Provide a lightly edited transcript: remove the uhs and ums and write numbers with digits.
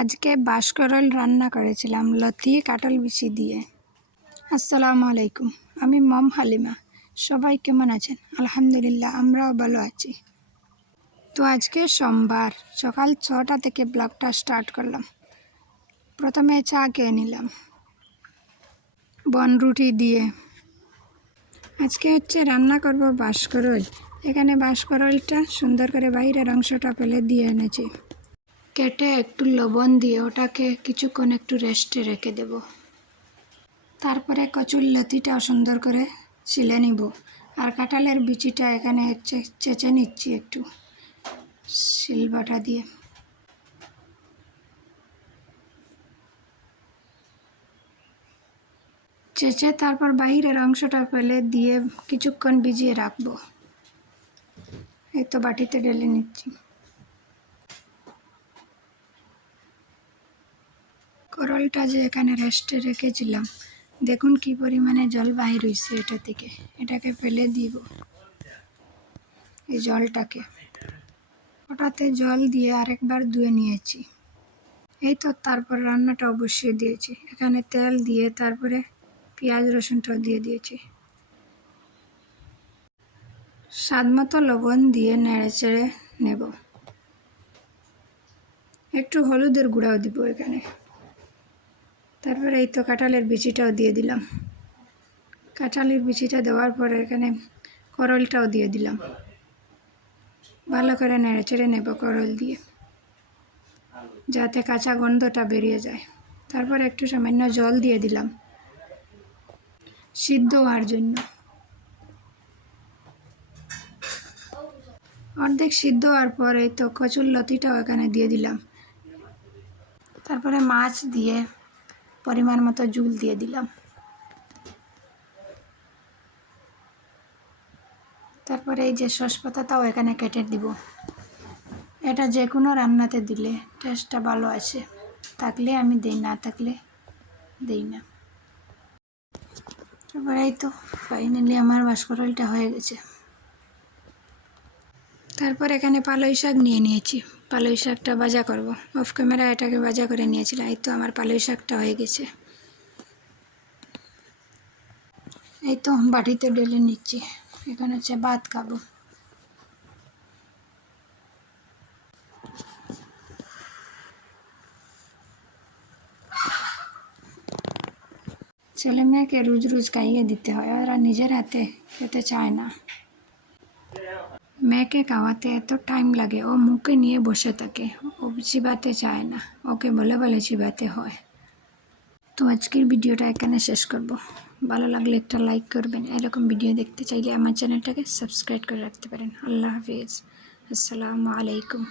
আজকে বাঁশকরল রান্না করেছিলাম লতি কাঁঠাল বিচি দিয়ে। আসসালামু আলাইকুম, আমি মম হালিমা। সবাই কেমন আছেন? আলহামদুলিল্লাহ, আমরাও ভালো আছি। তো আজকে সোমবার সকাল 6টা থেকে ব্লগটা স্টার্ট করলাম। প্রথমে চা খেয়ে নিলাম বনরুটি দিয়ে। আজকে রান্না করব বাঁশকরল। এখানে বাঁশকরলটা সুন্দর করে বাইরের অংশটা ফেলে দিয়ে এনেছি, কেটে একটু লবণ দিয়ে ওটাকে কিছুক্ষণ একটু রেস্টে রেখে দেব। তারপরে কচুর লতিটাও সুন্দর করে ছিলে নিব, আর কাঁঠালের বিচিটা এখানে চেঁচে নিচ্ছি একটু শিলবাটা দিয়ে। চেঁচে তারপর বাইরের অংশটা ফেলে দিয়ে কিছুক্ষণ ভিজিয়ে রাখবো। এই তো বাটিতে ঢেলে নিচ্ছি। করলটা যে এখানে রেস্টে রেখেছিলাম, দেখুন কি পরিমাণে জল বাহির হয়েছে এটা থেকে। এটাকে ফেলে দিব, এই জলটাকে। ওটাতে জল দিয়ে আরেকবার ধুয়ে নিয়েছি। এই তো তারপর রান্নাটা বসিয়ে দিয়েছি। এখানে তেল দিয়ে তারপরে পেঁয়াজ রসুনটাও দিয়ে দিয়েছি। স্বাদ মতো লবণ দিয়ে নেড়ে চেড়ে নেব। একটু হলুদের গুঁড়াও দিব এখানে। তারপরে এই তো কাঁঠালের বিচিটাও দিয়ে দিলাম। কাঁঠালের বিচিটা দেওয়ার পরে এখানে করলটাও দিয়ে দিলাম। ভালো করে নেড়ে চেড়ে নেব করল দিয়ে, যাতে কাঁচা গন্ধটা বেরিয়ে যায়। তারপর একটু সামান্য জল দিয়ে দিলাম সিদ্ধ হওয়ার জন্য। অর্ধেক সিদ্ধ হওয়ার পরে তো কচুর লতিটাও এখানে দিয়ে দিলাম। তারপরে মাছ দিয়ে পরিমাণ মতো ঝোল দিয়ে দিলাম। তারপরে এই যে সস পাতাটাও এখানে কেটে দিব। এটা যে কোনো রান্নাতে দিলে টেস্টটা ভালো আসে। থাকলে আমি দিই, না থাকলে দিই না। তারপরে এই তো ফাইনালি আমার বাঁশকরলটা হয়ে গেছে। তারপর এখানে পালই শাক নিয়ে নিয়েছি। পালই শাকটা ভাজা করব। অফ ক্যামেরা এটাকে ভাজা করে নিয়েছিলাম। এই তো আমার পালই শাকটা হয়ে গেছে। এই তো বাটিতে ঢেলে নিচ্ছি। এখানে ভাত খাবো। ছেলে মেয়েকে রোজ রোজ খাইয়ে দিতে হয়, ওরা নিজের হাতে খেতে চায় না। মেয়েকে খাওয়াতে এত টাইম লাগে, ও মুখে নিয়ে বসে থাকে, ও চিবাতে চায় না। ওকে বলে বলে চিবাতে হয়। তো আজকের ভিডিওটা এখানে শেষ করব। ভালো লাগলে একটা লাইক করবেন। এরকম ভিডিও দেখতে চাইলে আমার চ্যানেলটাকে সাবস্ক্রাইব করে রাখতে পারেন। আল্লাহ হাফিজ, আসসালামু আলাইকুম।